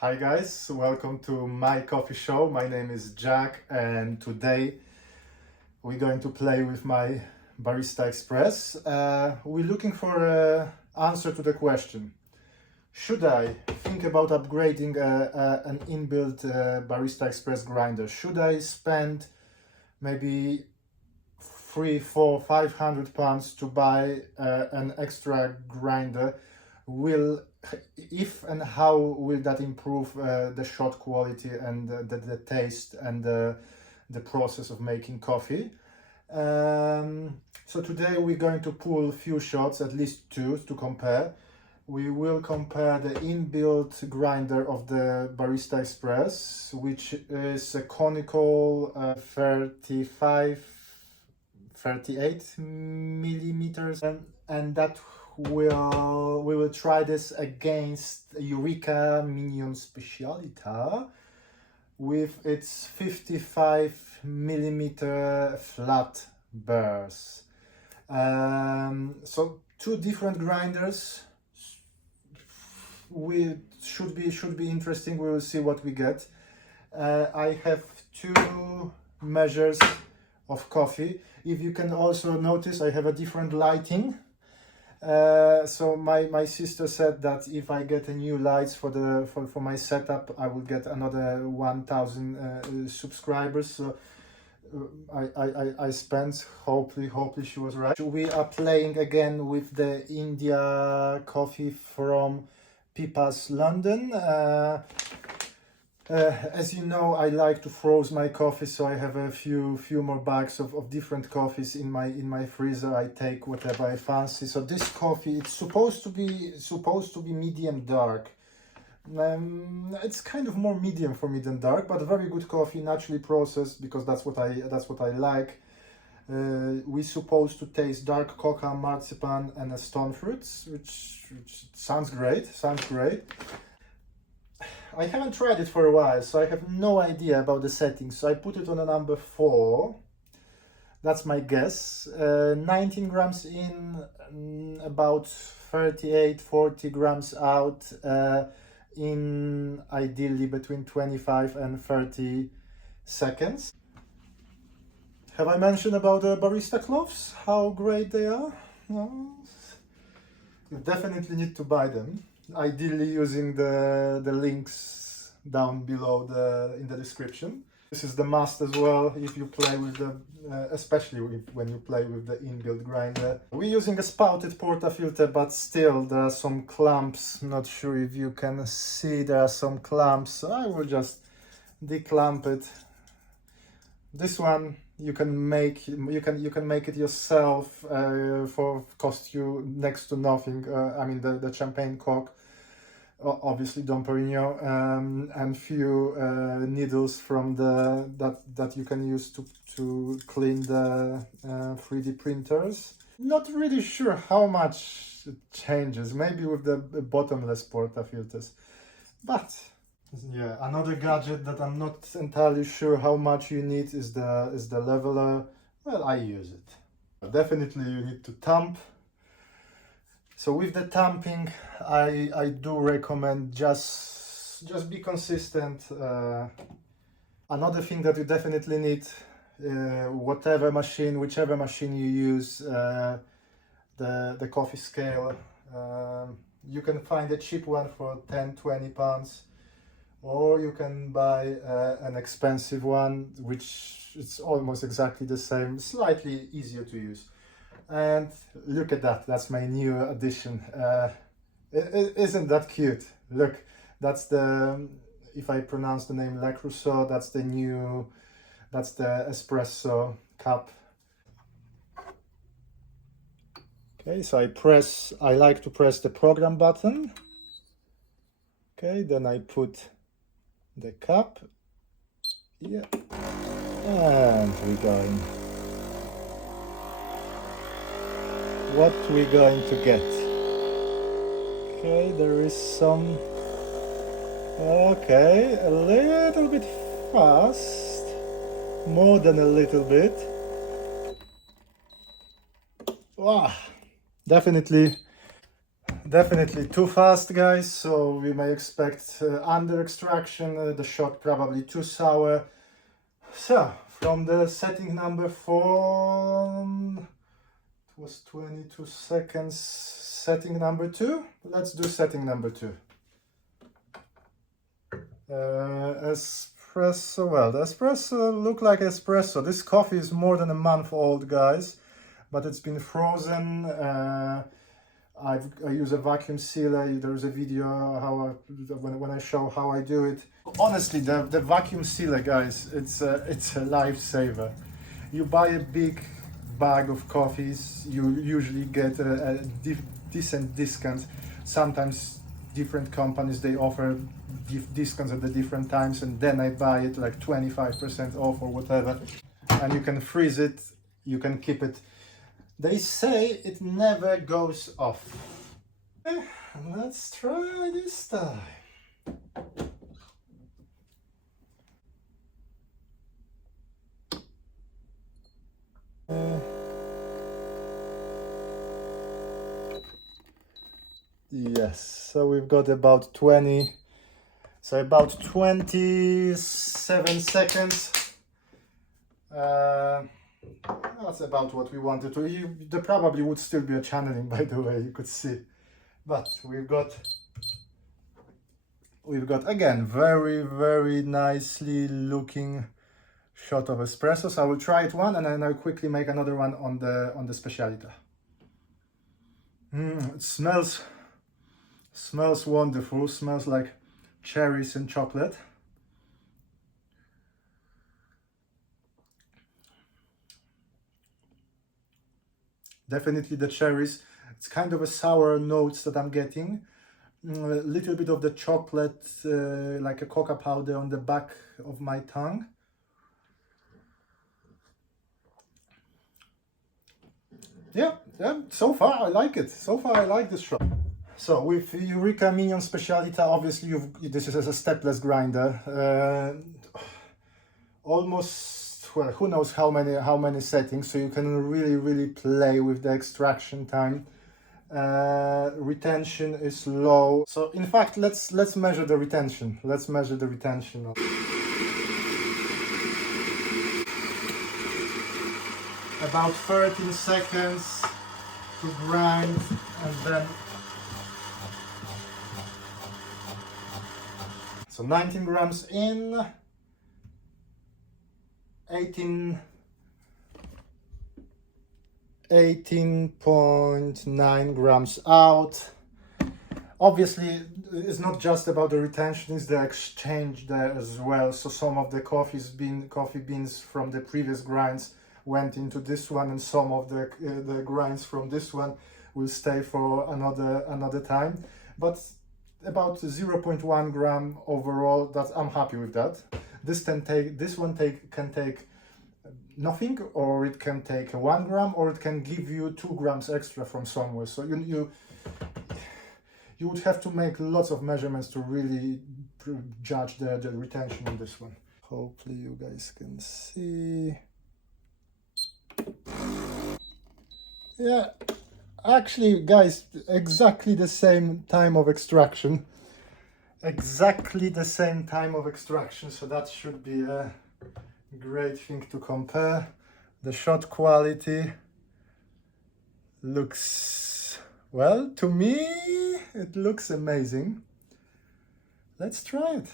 Hi guys, welcome to my coffee show. My name is Jack and today we're going to play with my Barista Express. We're looking for an answer to the question: should I think about upgrading an inbuilt Barista Express grinder? Should I spend maybe 300, 400, 500 pounds to buy an extra grinder? If and how will that improve the shot quality and the taste and the process of making coffee? So today we're going to pull a few shots, at least two, to compare. We will compare the inbuilt grinder of the Barista Express, which is a conical 38 millimeters, and that we will try this against Eureka Mignon Specialita with its 55 millimeter flat burrs. So two different grinders. We should be interesting. We will see what we get. I have two measures of coffee. If you can also notice, I have a different lighting. So my sister said that if I get a new lights for my setup, I will get another 1,000 subscribers. So I spent. Hopefully she was right. We are playing again with the India coffee from Pipas London. As you know, I like to froze my coffee, so I have a few more bags of different coffees in my freezer. I take whatever I fancy. So this coffee, it's supposed to be medium dark. It's kind of more medium for me than dark, but very good coffee, naturally processed, because that's what I like. We're supposed to taste dark cocoa, marzipan, and stone fruits, which sounds great. I haven't tried it for a while, so I have no idea about the settings. So I put it on a number 4. That's my guess. 19 grams in, about 38-40 grams out, in ideally between 25 and 30 seconds. Have I mentioned about the Barista Gloves? How great they are? No? You definitely need to buy them. Ideally using the links down below in the description. This is the must as well if you play with the, especially when you play with the inbuilt grinder. We're using a spouted portafilter, but still there are some clamps. Not sure if you can see, there are some clamps. So I will just declamp it. This one you can make it yourself for cost you next to nothing. I mean the champagne cork, obviously Dom Perignon, and few needles from that you can use to clean the 3D printers. Not really sure how much it changes. Maybe with the bottomless portafilters, but. Yeah, another gadget that I'm not entirely sure how much you need is the leveler. Well, I use it. Definitely you need to tamp. So with the tamping, I do recommend just be consistent. Another thing that you definitely need, whichever machine you use, the coffee scale. You can find a cheap one for 10-20 pounds. Or you can buy an expensive one, which is almost exactly the same, slightly easier to use. And look at that, that's my new addition. Isn't that cute? Look, that's the, if I pronounce the name Le Crusoe, that's the espresso cup. Okay, so I like to press the program button. Okay, then I put the cup, yeah, and we're going. What we're going to get? Okay, there is some. Okay, a little bit fast, more than a little bit. Wow, definitely Definitely too fast, guys, so we may expect under extraction, the shot probably too sour. So, from the setting number 4, it was 22 seconds, setting number 2, let's do setting number 2. Espresso, well, the espresso look like espresso. This coffee is more than a month old, guys, but it's been frozen. I use a vacuum sealer. There's a video how when I show how I do it. Honestly, the vacuum sealer, guys, it's a lifesaver. You buy a big bag of coffees, you usually get a decent discount. Sometimes different companies, they offer discounts at the different times, and then I buy it like 25% off or whatever, and you can freeze it, you can keep it. They say it never goes off. Let's try this time. Yes, so we've got about 27 seconds. That's about what we wanted to. There probably would still be a channeling, by the way, you could see. But we've got again very nicely looking shot of espresso. So I will try it one, and then I'll quickly make another one on the Specialita. It smells wonderful. Smells like cherries and chocolate. Definitely the cherries. It's kind of a sour notes that I'm getting. A little bit of the chocolate, like a cocoa powder on the back of my tongue. Yeah, so far I like it. So far I like this shot. So with Eureka Mignon Specialita, obviously this is a stepless grinder. Almost, well, who knows how many settings, so you can really play with the extraction time. Retention is low. So in fact, let's measure the retention. Let's measure the retention. About 13 seconds to grind, and then so 19 grams in, 18.9 grams out. Obviously, it's not just about the retention, it's the exchange there as well. So some of the coffee beans from the previous grinds went into this one, and some of the grinds from this one will stay for another time. But about 0.1 gram overall, I'm happy with that. This can take nothing, or it can take 1 gram, or it can give you 2 grams extra from somewhere. So you would have to make lots of measurements to really judge the retention on this one. Hopefully you guys can see. Yeah, actually, guys, exactly the same time of extraction. Exactly the same time of extraction, so that should be a great thing to compare. The shot quality looks, well, to me, it looks amazing. Let's try it.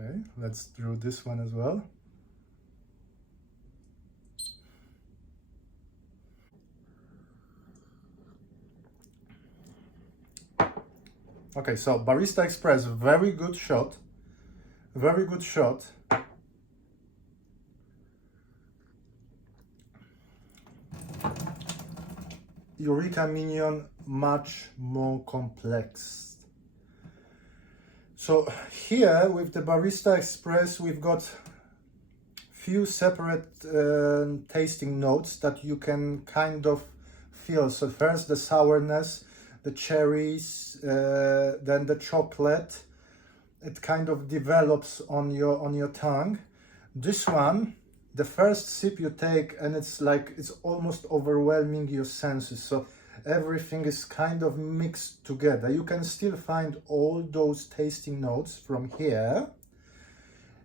Okay, let's do this one as well. Okay, so Barista Express, very good shot. Very good shot. Eureka Mignon, much more complex. So here with the Barista Express, we've got few separate tasting notes that you can kind of feel. So first the sourness, the cherries, then the chocolate, it kind of develops on your tongue. This one, the first sip you take, and it's like it's almost overwhelming your senses. So everything is kind of mixed together. You can still find all those tasting notes from here,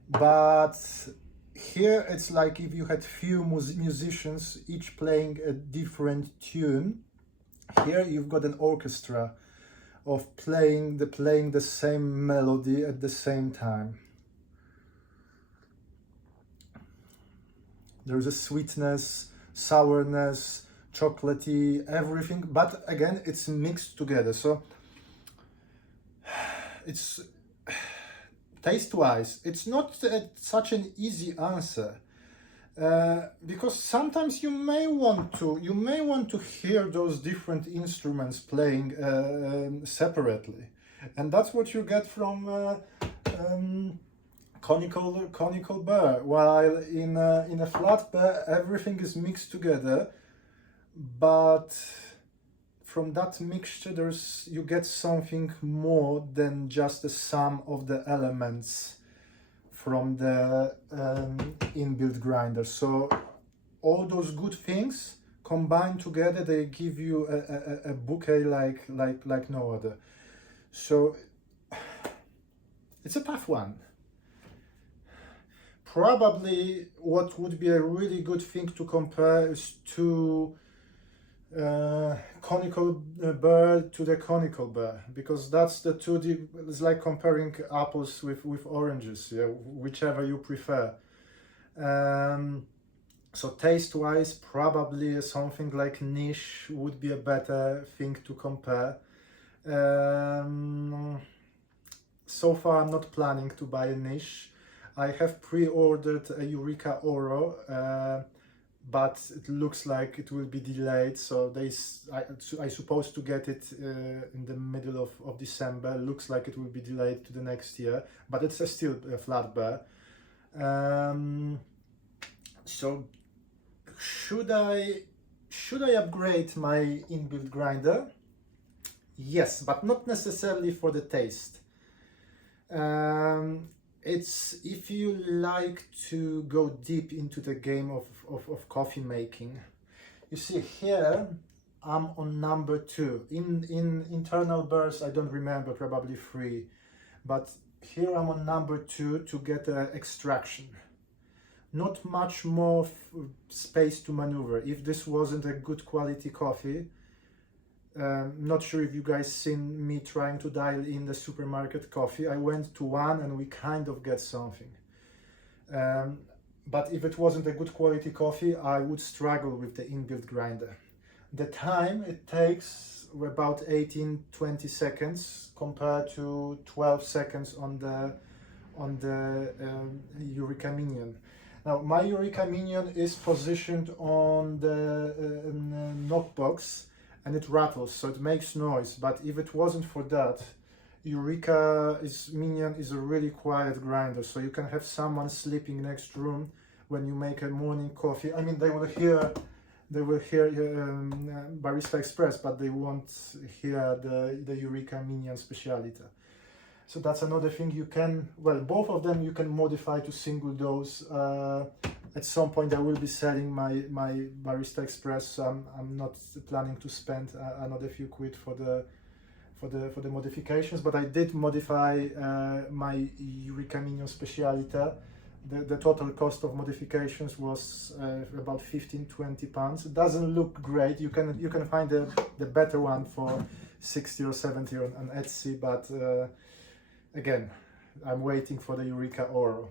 but here it's like if you had few musicians each playing a different tune. Here you've got an orchestra of playing the same melody at the same time. There's a sweetness, sourness, chocolatey, everything, but again, it's mixed together. So it's taste-wise, it's not such an easy answer. Because sometimes you may want to hear those different instruments playing separately, and that's what you get from conical burr. While in a flat burr, everything is mixed together, but from that mixture, you get something more than just the sum of the elements from the inbuilt grinder. So all those good things combined together, they give you a bouquet like no other. So it's a tough one. Probably what would be a really good thing to compare is to conical burr to the conical burr, because that's the two. It's like comparing apples with oranges, yeah, whichever you prefer. So taste-wise, probably something like niche would be a better thing to compare. So far, I'm not planning to buy a niche. I have pre-ordered a Eureka Oro, but it looks like it will be delayed. So I supposed to get it in the middle of December. Looks like it will be delayed to the next year, but it's still a flat burr. So should I upgrade my inbuilt grinder? Yes, but not necessarily for the taste. It's if you like to go deep into the game of coffee making. You see here, I'm on number 2. In internal burrs, I don't remember, probably 3. But here I'm on number 2 to get extraction. Not much more space to maneuver. If this wasn't a good quality coffee, not sure if you guys seen me trying to dial in the supermarket coffee. I went to one and we kind of get something. But if it wasn't a good quality coffee, I would struggle with the inbuilt grinder. The time it takes about 18-20 seconds compared to 12 seconds on the Eureka Mignon. Now my Eureka Mignon is positioned on the knockbox, and it rattles, so it makes noise. But if it wasn't for that, Eureka Mignon is a really quiet grinder, so you can have someone sleeping next room when you make a morning coffee. I mean, they will hear Barista Express, but they won't hear the Eureka Mignon Specialita. So that's another thing you can, well, both of them you can modify to single dose. At some point I will be selling my Barista Express, so I'm not planning to spend another few quid for the modifications, but I did modify my Eureka Mignon Specialita. The total cost of modifications was about 15-20 pounds. It doesn't look great. You can find the better one for 60 or 70 on Etsy, but again, I'm waiting for the Eureka Oro.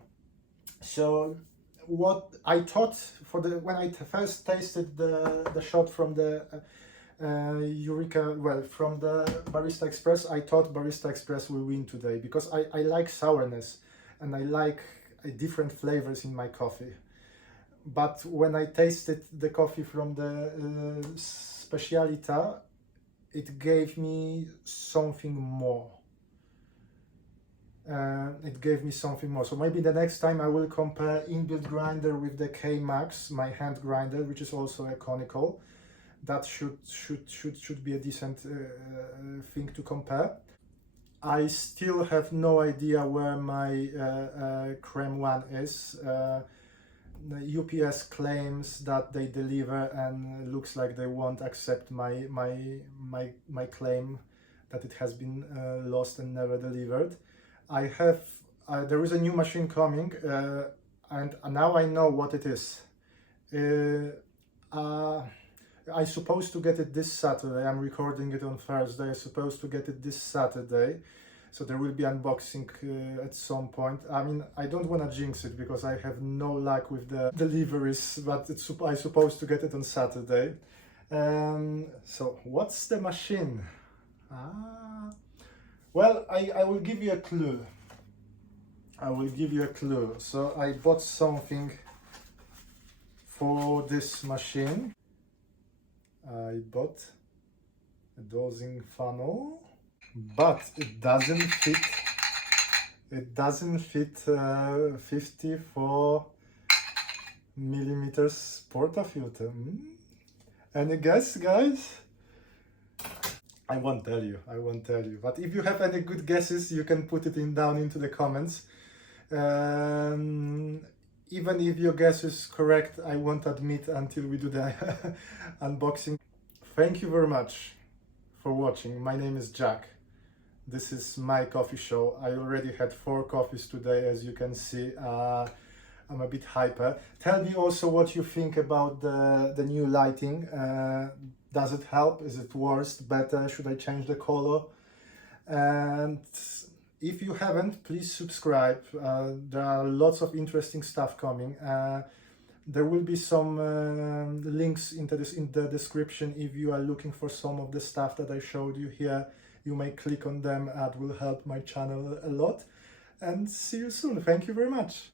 So what I thought when I first tasted the shot from the Eureka, well, from the Barista Express, I thought Barista Express will win today because I like sourness and I like different flavors in my coffee. But when I tasted the coffee from the Specialita, it gave me something more. So maybe the next time I will compare inbuilt grinder with the K Max, my hand grinder, which is also a conical. That should be a decent thing to compare. I still have no idea where my creme one is. The UPS claims that they deliver, and it looks like they won't accept my claim that it has been lost and never delivered. I have there is a new machine coming, and now I know what it is. I'm supposed to get it this Saturday. I'm recording it on Thursday. I'm supposed to get it this Saturday. So there will be unboxing at some point. I mean, I don't want to jinx it because I have no luck with the deliveries, but I'm supposed to get it on Saturday. So what's the machine? Well, I will give you a clue. I will give you a clue. So I bought something for this machine. I bought a dosing funnel, but it doesn't fit. It doesn't fit 54 millimeters portafilter. Any guess, guys? I won't tell you. I won't tell you. But if you have any good guesses, you can put it down into the comments. Even if your guess is correct, I won't admit until we do the unboxing. Thank you very much for watching. My name is Jack. This is my coffee show. I already had 4 coffees today, as you can see. I'm a bit hyper. Tell me also what you think about the new lighting. Does it help? Is it worse, better? Should I change the color? And if you haven't, please subscribe. There are lots of interesting stuff coming. There will be some links in the description if you are looking for some of the stuff that I showed you here. You may click on them. That will help my channel a lot. And see you soon. Thank you very much.